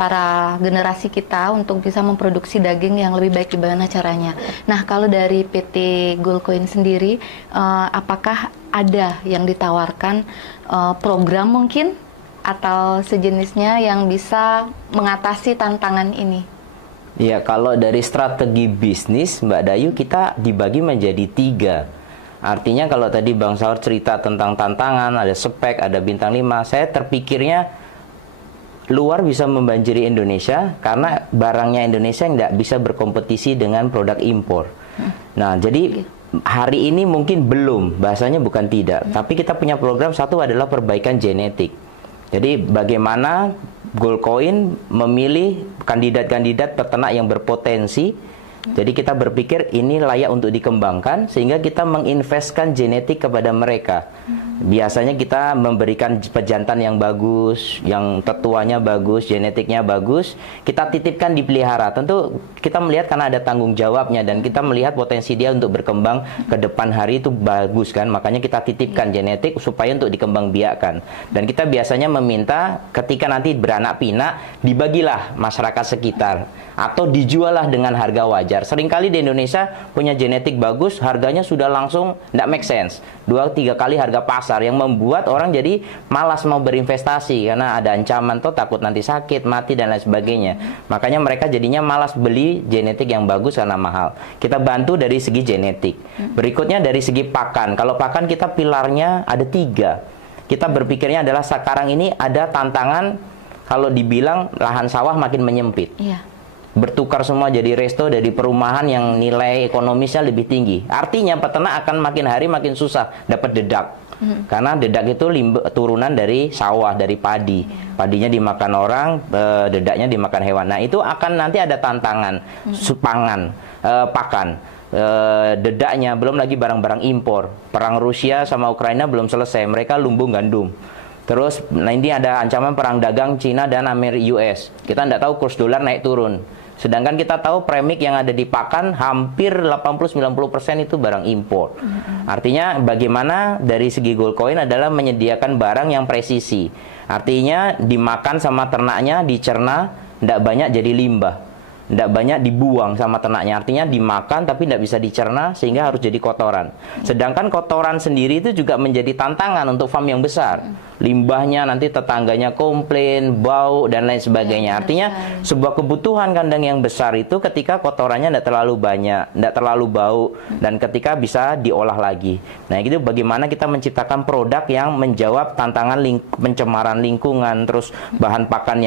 para generasi kita untuk bisa memproduksi daging yang lebih baik, gimana caranya. Nah, kalau dari PT Goldcoin sendiri, apakah ada yang ditawarkan program mungkin atau sejenisnya yang bisa mengatasi tantangan ini? Ya, kalau dari strategi bisnis, Mbak Dayu, kita dibagi menjadi 3. Artinya kalau tadi Bang Saur cerita tentang tantangan, ada spek, ada bintang 5, saya terpikirnya luar bisa membanjiri Indonesia karena barangnya Indonesia nggak bisa berkompetisi dengan produk impor. Nah, jadi hari ini mungkin belum, bahasanya bukan tidak, tapi kita punya program satu adalah perbaikan genetik. Jadi bagaimana Goldcoin memilih kandidat-kandidat peternak yang berpotensi. Jadi kita berpikir ini layak untuk dikembangkan sehingga kita menginvestkan genetik kepada mereka. Biasanya kita memberikan pejantan yang bagus, yang tetuanya bagus, genetiknya bagus, kita titipkan dipelihara. Tentu kita melihat karena ada tanggung jawabnya dan kita melihat potensi dia untuk berkembang ke depan hari itu bagus kan. Makanya kita titipkan genetik supaya untuk dikembangbiakkan. Dan kita biasanya meminta ketika nanti beranak pinak dibagilah masyarakat sekitar atau dijualah dengan harga wajar. Seringkali di Indonesia punya genetik bagus, harganya sudah langsung tidak make sense. 2-3 kali harga pasar yang membuat orang jadi malas mau berinvestasi karena ada ancaman tuh takut nanti sakit, mati dan lain sebagainya. Makanya mereka jadinya malas beli genetik yang bagus karena mahal. Kita bantu dari segi genetik. Berikutnya dari segi pakan. Kalau pakan kita pilarnya ada 3. Kita berpikirnya adalah sekarang ini ada tantangan kalau dibilang lahan sawah makin menyempit. Bertukar semua jadi resto, dari perumahan yang nilai ekonomisnya lebih tinggi. Artinya peternak akan makin hari makin susah dapat dedak. Karena dedak itu turunan dari sawah, dari padi. Padinya dimakan orang, dedaknya dimakan hewan. Nah, itu akan nanti ada tantangan pakan. Dedaknya, belum lagi barang-barang impor. Perang Rusia sama Ukraina belum selesai, mereka lumbung gandum. Terus, nah ini ada ancaman perang dagang Cina dan US. Kita tidak tahu kurs dolar naik turun. Sedangkan kita tahu premik yang ada di pakan hampir 80-90% itu barang impor. Artinya bagaimana dari segi Goldcoin adalah menyediakan barang yang presisi. Artinya dimakan sama ternaknya, dicerna, tidak banyak jadi limbah. Tidak banyak dibuang sama ternaknya. Artinya dimakan tapi tidak bisa dicerna sehingga harus jadi kotoran. Sedangkan kotoran sendiri itu juga menjadi tantangan untuk farm yang besar. Limbahnya nanti tetangganya komplain, bau dan lain sebagainya. Artinya sebuah kebutuhan kandang yang besar itu ketika kotorannya tidak terlalu banyak, tidak terlalu bau, dan ketika bisa diolah lagi. Nah, itu bagaimana kita menciptakan produk yang menjawab tantangan pencemaran lingkungan, terus bahan pakan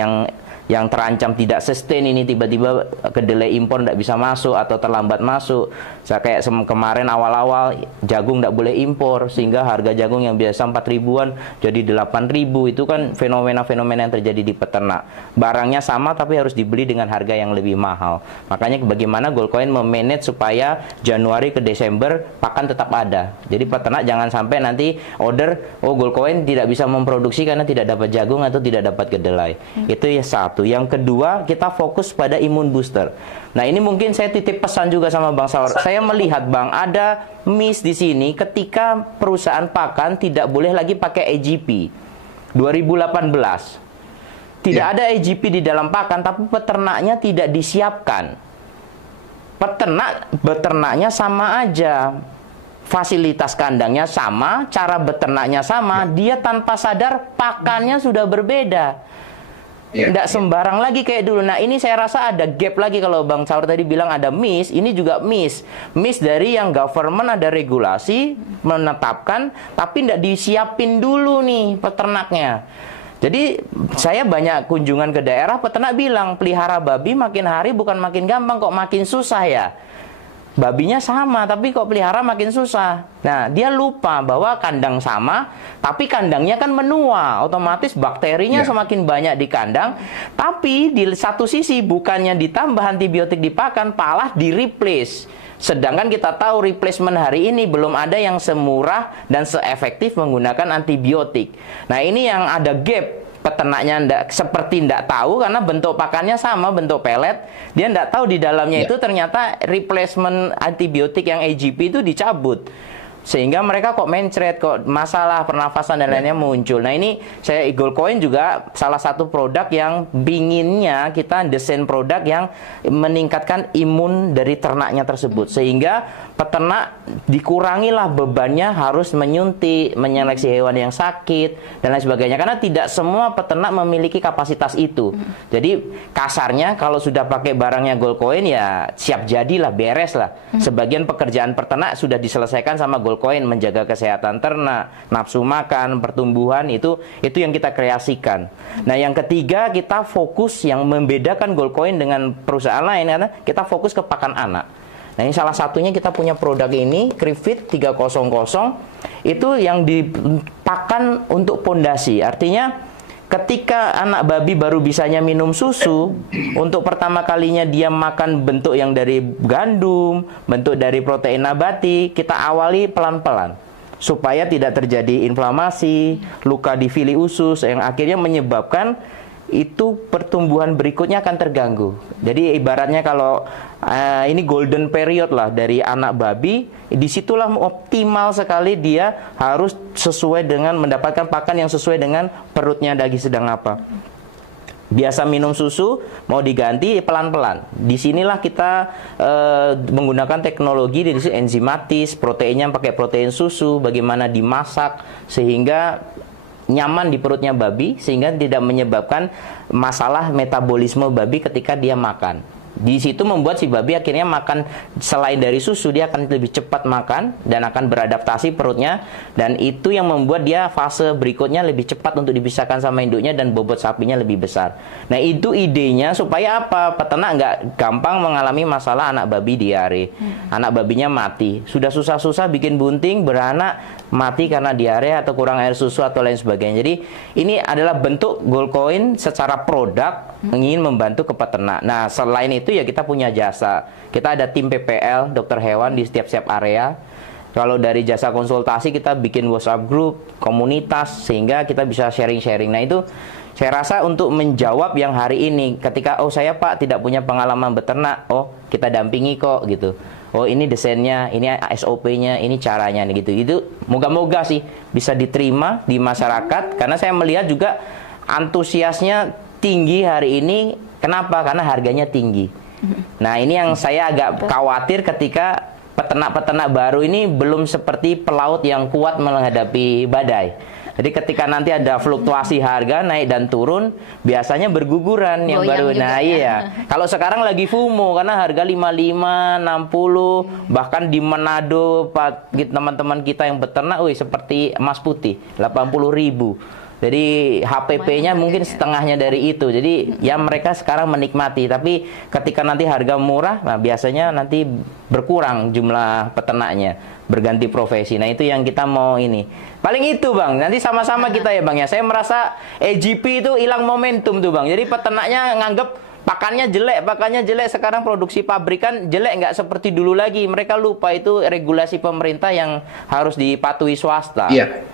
yang terancam tidak sustain ini tiba-tiba kedelai impor tidak bisa masuk atau terlambat masuk. Kayak kemarin awal-awal jagung tidak boleh impor sehingga harga jagung yang biasa 4 ribuan jadi 8 ribu. Itu kan fenomena-fenomena yang terjadi di peternak. Barangnya sama tapi harus dibeli dengan harga yang lebih mahal. Makanya bagaimana Goldcoin memanage supaya Januari ke Desember pakan tetap ada. Jadi peternak jangan sampai nanti order, oh Goldcoin tidak bisa memproduksi karena tidak dapat jagung atau tidak dapat kedelai. Itu ya satu. Yang kedua, kita fokus pada imun booster. Nah, ini mungkin saya titip pesan juga sama Bang Saur. Saya melihat, Bang, ada miss di sini ketika perusahaan pakan tidak boleh lagi pakai AGP. 2018. Tidak ada AGP di dalam pakan, tapi peternaknya tidak disiapkan. Beternaknya sama aja. Fasilitas kandangnya sama, cara beternaknya sama, dia tanpa sadar pakannya sudah berbeda. Tidak sembarang lagi kayak dulu. Nah, ini saya rasa ada gap lagi. Kalau Bang Saur tadi bilang ada miss, ini juga miss. Miss dari yang government ada regulasi, menetapkan, tapi tidak disiapin dulu nih peternaknya. Jadi, saya banyak kunjungan ke daerah, peternak bilang, pelihara babi makin hari bukan makin gampang, kok makin susah ya. Babinya sama, tapi kok pelihara makin susah. Nah, dia lupa bahwa kandang sama, tapi kandangnya kan menua. Otomatis bakterinya semakin banyak di kandang. Tapi di satu sisi bukannya ditambah antibiotik di pakan, malah di-replace. Sedangkan kita tahu replacement hari ini belum ada yang semurah dan seefektif menggunakan antibiotik. Nah, ini yang ada gap. Peternaknya seperti tidak tahu karena bentuk pakannya sama, bentuk pelet. Dia tidak tahu di dalamnya itu ternyata replacement antibiotik yang AGP itu dicabut. sehingga mereka kok mencret, kok masalah pernafasan dan lainnya muncul. Nah ini saya Eagle Coin juga salah satu produk yang binginnya kita desain produk yang meningkatkan imun dari ternaknya tersebut, sehingga peternak dikurangilah bebannya harus menyuntik, menyeleksi hewan yang sakit dan lain sebagainya, karena tidak semua peternak memiliki kapasitas itu. Jadi kasarnya kalau sudah pakai barangnya Gold Coin ya siap jadilah, beres lah. Sebagian pekerjaan peternak sudah diselesaikan sama Gold Coin, menjaga kesehatan ternak, nafsu makan, pertumbuhan, itu yang kita kreasikan. Nah yang ketiga, kita fokus, yang membedakan Gold Coin dengan perusahaan lain karena kita fokus ke pakan anak. Nah ini salah satunya, kita punya produk ini Crifit 300, itu yang dipakan untuk pondasi. Artinya ketika anak babi baru bisanya minum susu, untuk pertama kalinya dia makan bentuk yang dari gandum, bentuk dari protein nabati, kita awali pelan-pelan supaya tidak terjadi inflamasi, luka di vili usus yang akhirnya menyebabkan itu pertumbuhan berikutnya akan terganggu. Jadi ibaratnya kalau ini golden period lah dari anak babi, disitulah optimal sekali dia harus sesuai dengan mendapatkan pakan yang sesuai dengan perutnya lagi sedang apa. Biasa minum susu, mau diganti pelan-pelan. Disinilah kita menggunakan teknologi dari enzimatis, proteinnya pakai protein susu, bagaimana dimasak sehingga nyaman di perutnya babi, sehingga tidak menyebabkan masalah metabolisme babi ketika dia makan. Di situ membuat si babi akhirnya makan, selain dari susu dia akan lebih cepat makan dan akan beradaptasi perutnya, dan itu yang membuat dia fase berikutnya lebih cepat untuk dipisahkan sama induknya dan bobot sapinya lebih besar. Nah itu idenya supaya apa? Peternak nggak gampang mengalami masalah anak babi diare, anak babinya mati. Sudah susah-susah bikin bunting, beranak mati karena diare atau kurang air susu atau lain sebagainya. Jadi ini adalah bentuk Gold Coin secara produk ingin membantu ke peternak. Nah selain itu ya kita punya jasa. Kita ada tim PPL, dokter hewan di setiap area. Kalau dari jasa konsultasi kita bikin WhatsApp group, komunitas, sehingga kita bisa sharing-sharing. Nah itu saya rasa untuk menjawab yang hari ini, ketika oh saya Pak tidak punya pengalaman beternak, oh kita dampingi kok gitu. Oh ini desainnya, ini SOP-nya, ini caranya nih gitu. Itu moga-moga sih bisa diterima di masyarakat, karena saya melihat juga antusiasnya tinggi hari ini. Kenapa? Karena harganya tinggi. Nah ini yang saya agak khawatir ketika peternak-peternak baru ini belum seperti pelaut yang kuat menghadapi badai. Jadi ketika nanti ada fluktuasi harga naik dan turun, biasanya berguguran yang baru. Nah iya, kalau sekarang lagi FOMO karena harga 55, 60, bahkan di Manado teman-teman kita yang beternak, seperti emas putih 80.000. Jadi HPP-nya mungkin setengahnya dari itu. Jadi ya mereka sekarang menikmati. Tapi ketika nanti harga murah, nah biasanya nanti berkurang jumlah peternaknya, berganti profesi. Nah itu yang kita mau ini. Paling itu Bang, nanti sama-sama kita ya Bang ya. Saya merasa EGP itu hilang momentum tuh Bang. Jadi peternaknya nganggep pakannya jelek, sekarang produksi pabrikan jelek, nggak seperti dulu lagi. Mereka lupa itu regulasi pemerintah yang harus dipatuhi swasta. Iya.